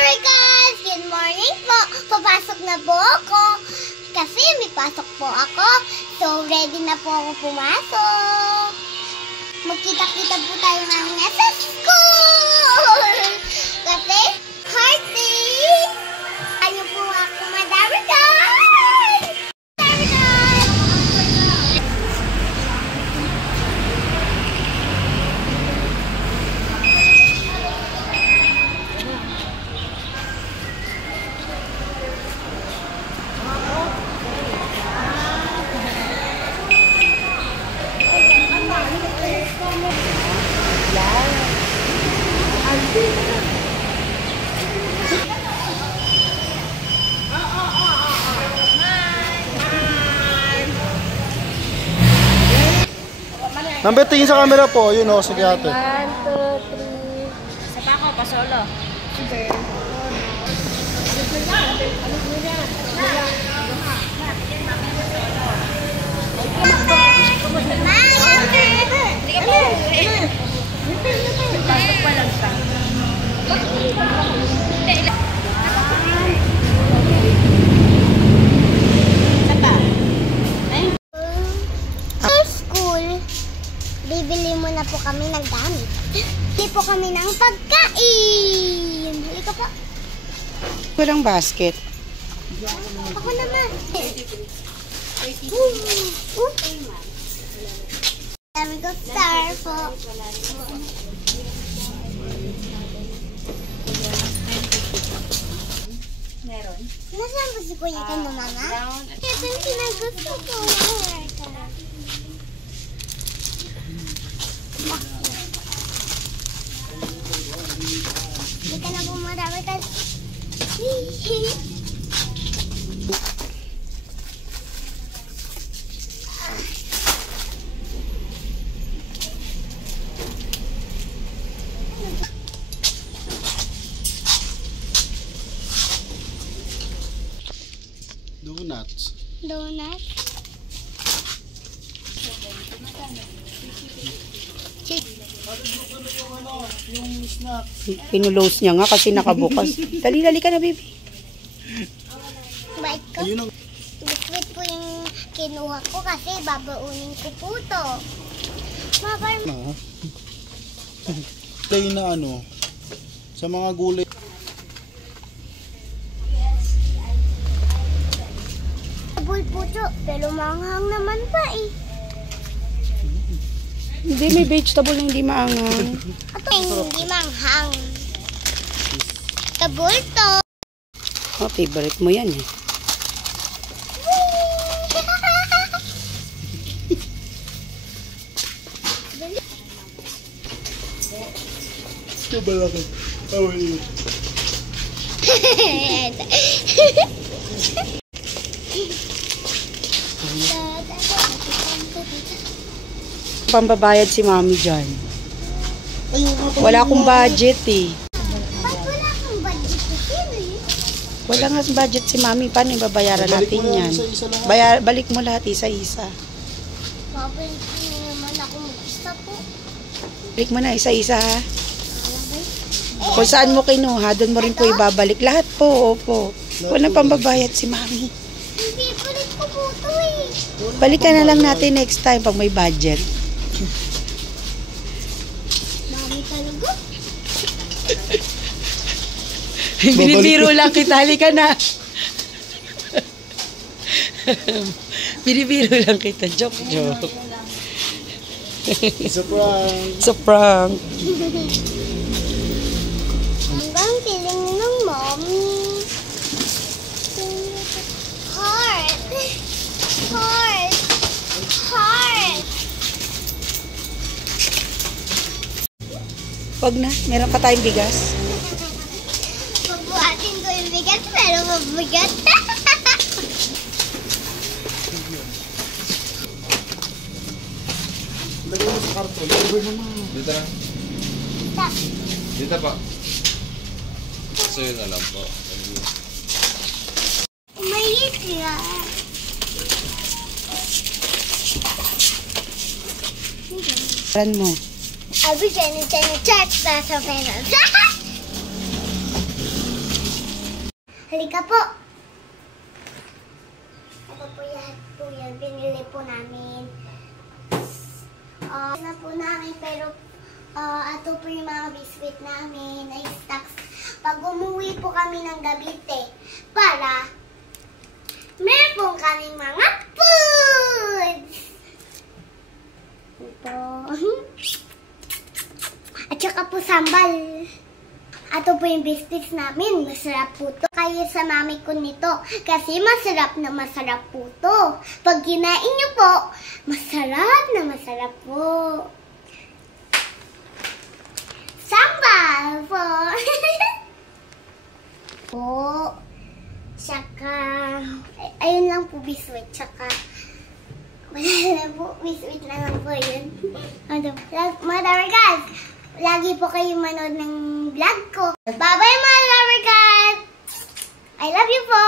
Hi guys! Good morning po! Papasok na po ako kasi may pasok po ako. So, ready na po ako pumasok. Magkita-kita po tayo mamaya sa school! Kasi, party! Ano po ako, madami guys! Madami guys! Number, tingin sa camera po. Yun o, sige ate. 1, 2, 3. Isa pa ako, pasolo. Sige. Pasok pa lang siya. Bibili muna po kami ng gamit. Bibili po kami ng pagkain. Halika po. Walang basket. Ako naman. Dami ko star po. Meron. Nasaan ba si Kuya ka mo, Mama? Ito yung sinagusto ko. Hindi ka na po marami kasi. Donuts. Donut. Yung snack. Pinulos niya nga kasi nakabukas. Dali-dali ka na, baby. Bait ko. Ayun ang... Biscuit po yung kinuha ko kasi babaunin ko po to. Mabay. Plain na ano. Sa mga gulay. Sabol po to, pero manghang naman pa eh. Hindi, may vegetable na hindi maangang. Ito hindi manghang. Sabol to. Oh, favorite mo yan eh. Ito ba lang? Oh, yun. Pambabayad si mami dyan. Ayun, Wala akong budget eh. Ba't wala kang budget kasi eh? Wala nga budget si mami. Paano ibabayaran Balik natin mo lang yan? isa-isa lahat. Balik mo lahat isa-isa. Babalik ko na naman ako mag-isa po. Balik mo na isa-isa ha. Kung saan mo kinuha, doon mo rin po ibabalik. Lahat po, opo. Walang pambabayad si mami. Hindi, balik ko po ito eh. Balikan na lang natin next time pag may budget. Mami talaga. Binibiro lang kita. Halika na. Binibiro lang kita. Joke. It's a prank. It's a prank. Hanggang piling ng mommy. Heart. Heart. Heart. Wag na. Meron pa tayong bigas. Pabuhatin ko yung bigat pero mabigat. Lagay mo sa karton. Lagay mo naman. Dito na. Dito pa. So yun na lang po. Maliit yan. Ran mo. I'll be trying to check that of Halika po. Ito po yan. Binili po namin. Na po namin, pero ito po yung mga biscuit namin ay stocks. Pag umuwi po kami ng Cavite, para meron po kaming mga foods. Ito. At saka po sambal. Ito po yung biscuits namin. Masarap po to. Kayo sa mami ko nito. Kasi masarap po to. Pag kinain nyo po, masarap po. Sambal po. Po. Tsaka, ayun lang po biscuit. Tsaka, wala na po. Biscuit na lang po yun. Mga Lovercats, lagi po kayo manood ng vlog ko. Bye-bye mga Lovercats! I love you po!